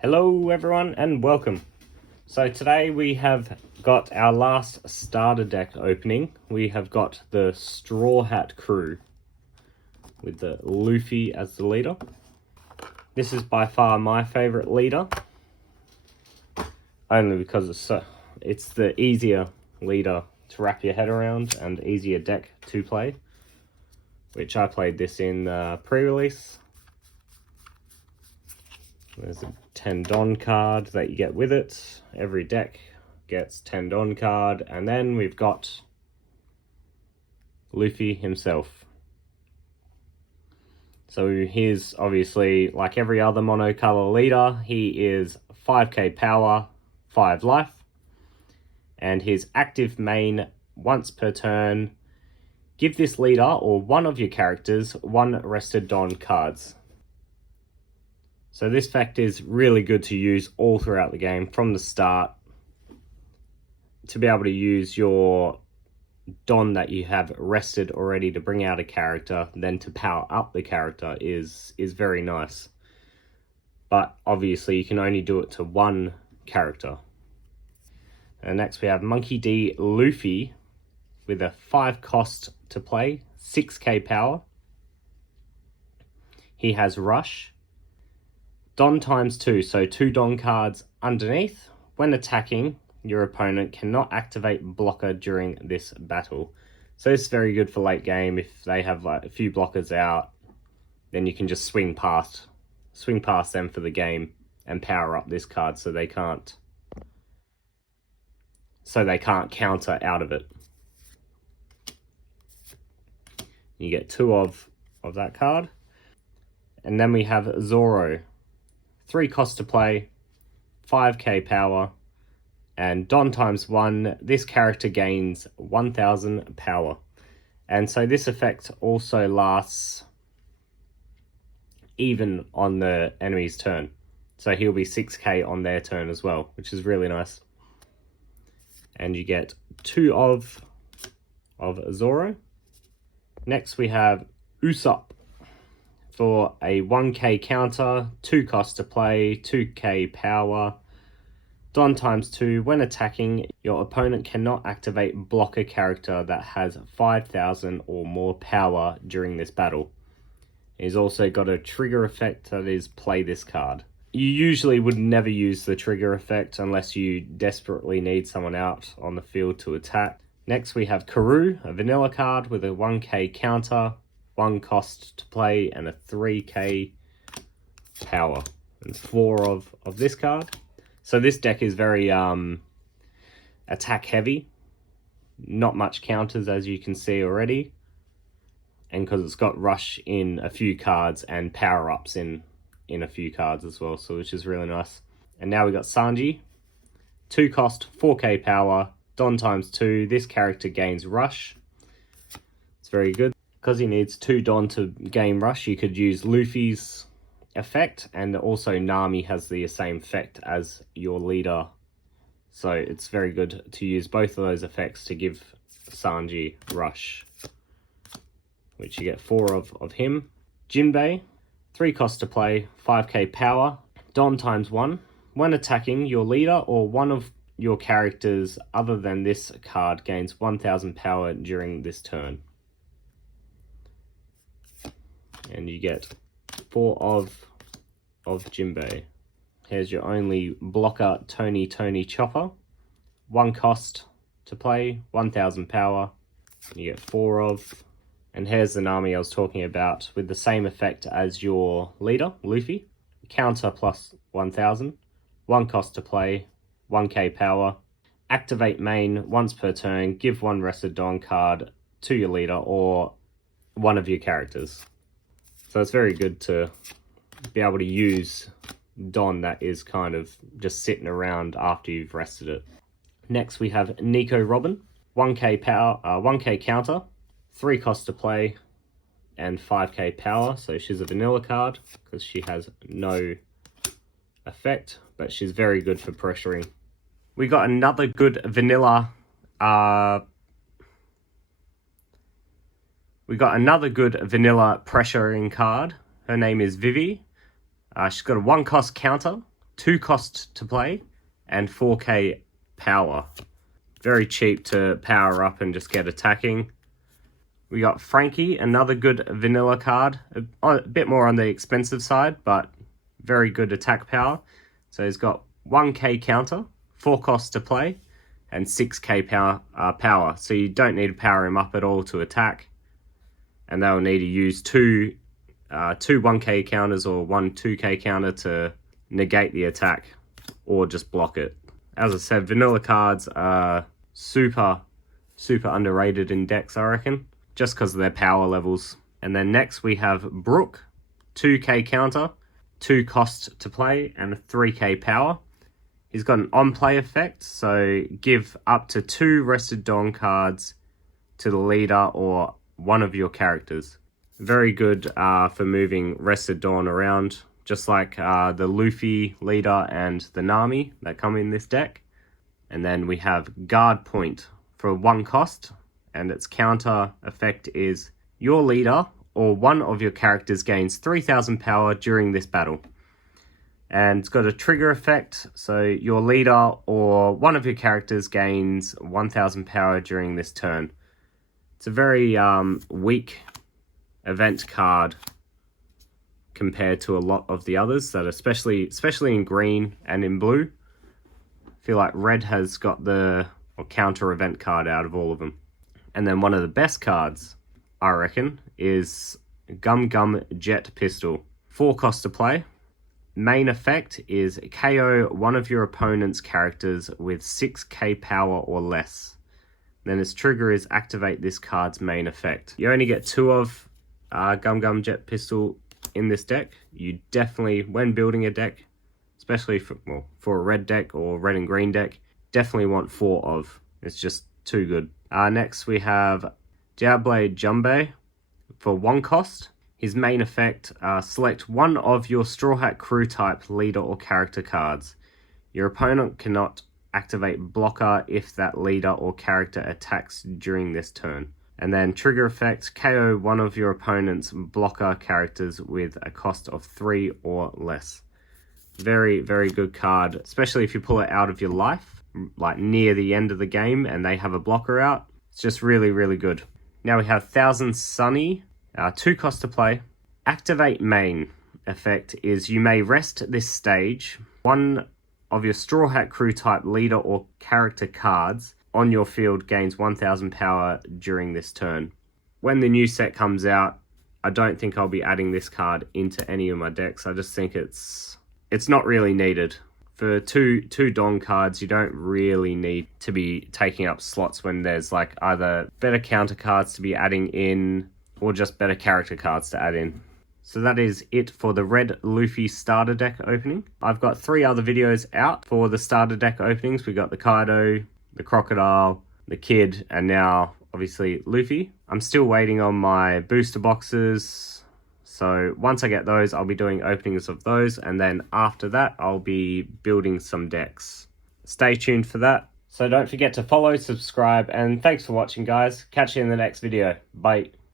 Hello everyone and welcome. So today we have got our last starter deck opening. We have got the Straw Hat Crew with the Luffy as the leader. This is by far my favourite leader, only because it's the easier leader to wrap your head around and easier deck to play, which I played this in pre-release. There's a 10 Don card that you get with it. Every deck gets 10 Don card. And then we've got Luffy himself. So he's obviously, like every other monocolor leader, he is 5k power, 5 life. And his active main, once per turn, give this leader or one of your characters 1 rested Don cards. So this fact is really good to use all throughout the game from the start, to be able to use your Don that you have rested already to bring out a character, then to power up the character is very nice. But obviously you can only do it to one character. And next we have Monkey D. Luffy with a 5 cost to play, 6k power. He has Rush. Don times 2, so 2 Don cards underneath. When attacking, your opponent cannot activate blocker during this battle. So it's very good for late game. If they have like a few blockers out, then you can just swing past them for the game and power up this card so they can't counter out of it. You get 2 of that card. And then we have Zoro. 3 cost to play, 5k power, and Don times 1, this character gains 1000 power. And so this effect also lasts even on the enemy's turn. So he'll be 6k on their turn as well, which is really nice. And you get 2 of Zoro. Next we have Usopp. For a 1k counter, 2 cost to play, 2k power. Don times 2, when attacking, your opponent cannot activate blocker character that has 5000 or more power during this battle. He's also got a trigger effect that is play this card. You usually would never use the trigger effect unless you desperately need someone out on the field to attack. Next we have Karoo, a vanilla card with a 1k counter, 1 cost to play, and a 3k power, and 4 of this card. So this deck is very attack heavy, not much counters as you can see already, and because it's got Rush in a few cards and power ups in a few cards as well, so which is really nice. And now we got Sanji, 2 cost, 4k power, Don times 2, this character gains Rush. It's very good. Because he needs 2 Don to gain Rush, you could use Luffy's effect, and also Nami has the same effect as your leader. So it's very good to use both of those effects to give Sanji Rush, which you get 4 of him. Jinbei, 3 cost to play, 5k power, Don times 1. When attacking, your leader or one of your characters other than this card gains 1000 power during this turn. And you get 4 of Jinbei. Here's your only blocker, Tony Chopper. 1 cost to play, 1000 power. You get 4 of. And here's the Nami I was talking about with the same effect as your leader, Luffy. Counter plus 1000. 1 cost to play, 1k power. Activate main once per turn. Give 1 rested Don card to your leader or one of your characters. So it's very good to be able to use Don that is kind of just sitting around after you've rested it. Next we have Nico Robin, 1k power, 1k counter, 3 cost to play, and 5k power. So she's a vanilla card because she has no effect, but she's very good for pressuring. We got another good vanilla pressuring card. Her name is Vivi. She's got a 1 cost counter, 2 cost to play and 4k power. Very cheap to power up and just get attacking. We got Frankie, another good vanilla card. A bit more on the expensive side, but very good attack power. So he's got 1k counter, 4 cost to play, and 6k power. So you don't need to power him up at all to attack. And they'll need to use two 1k counters or 1 2k counter to negate the attack or just block it. As I said, vanilla cards are super underrated in decks, I reckon, just because of their power levels. And then next we have Brook, 2k counter, 2 cost to play, and 3k power. He's got an on-play effect, so give up to 2 Rested Dawn cards to the leader or one of your characters. Very good for moving Rested Dawn around, just like the Luffy leader and the Nami that come in this deck. And then we have Guard Point for 1 cost, and its counter effect is your leader or one of your characters gains 3000 power during this battle. And it's got a trigger effect, so your leader or one of your characters gains 1000 power during this turn. It's a very weak event card compared to a lot of the others, that especially in green and in blue. I feel like red has got the counter event card out of all of them. And then one of the best cards, I reckon, is Gum Gum Jet Pistol. 4 cost to play. Main effect is KO one of your opponent's characters with 6k power or less. Then its trigger is activate this card's main effect. You only get 2 of Gum Gum Jet Pistol in this deck. You definitely, when building a deck, especially for a red deck or red and green deck, definitely want 4 of. It's just too good. Next we have Diable Jumbe for 1 cost. His main effect, select one of your Straw Hat Crew type leader or character cards. Your opponent cannot activate blocker if that leader or character attacks during this turn. And then trigger effect, KO one of your opponent's blocker characters with a cost of 3 or less. Very good card, especially if you pull it out of your life, like near the end of the game and they have a blocker out. It's just really good. Now we have Thousand Sunny, 2 cost to play. Activate main effect is you may rest this stage. One of your Straw Hat Crew type leader or character cards on your field gains 1000 power during this turn. When the new set comes out, I don't think I'll be adding this card into any of my decks. I just think it's not really needed. For two Dawn cards, you don't really need to be taking up slots when there's like either better counter cards to be adding in or just better character cards to add in. So that is it for the Red Luffy starter deck opening. I've got 3 other videos out for the starter deck openings. We got the Kaido, the Crocodile, the Kid, and now obviously Luffy. I'm still waiting on my booster boxes. So once I get those, I'll be doing openings of those. And then after that, I'll be building some decks. Stay tuned for that. So don't forget to follow, subscribe, and thanks for watching, guys. Catch you in the next video. Bye.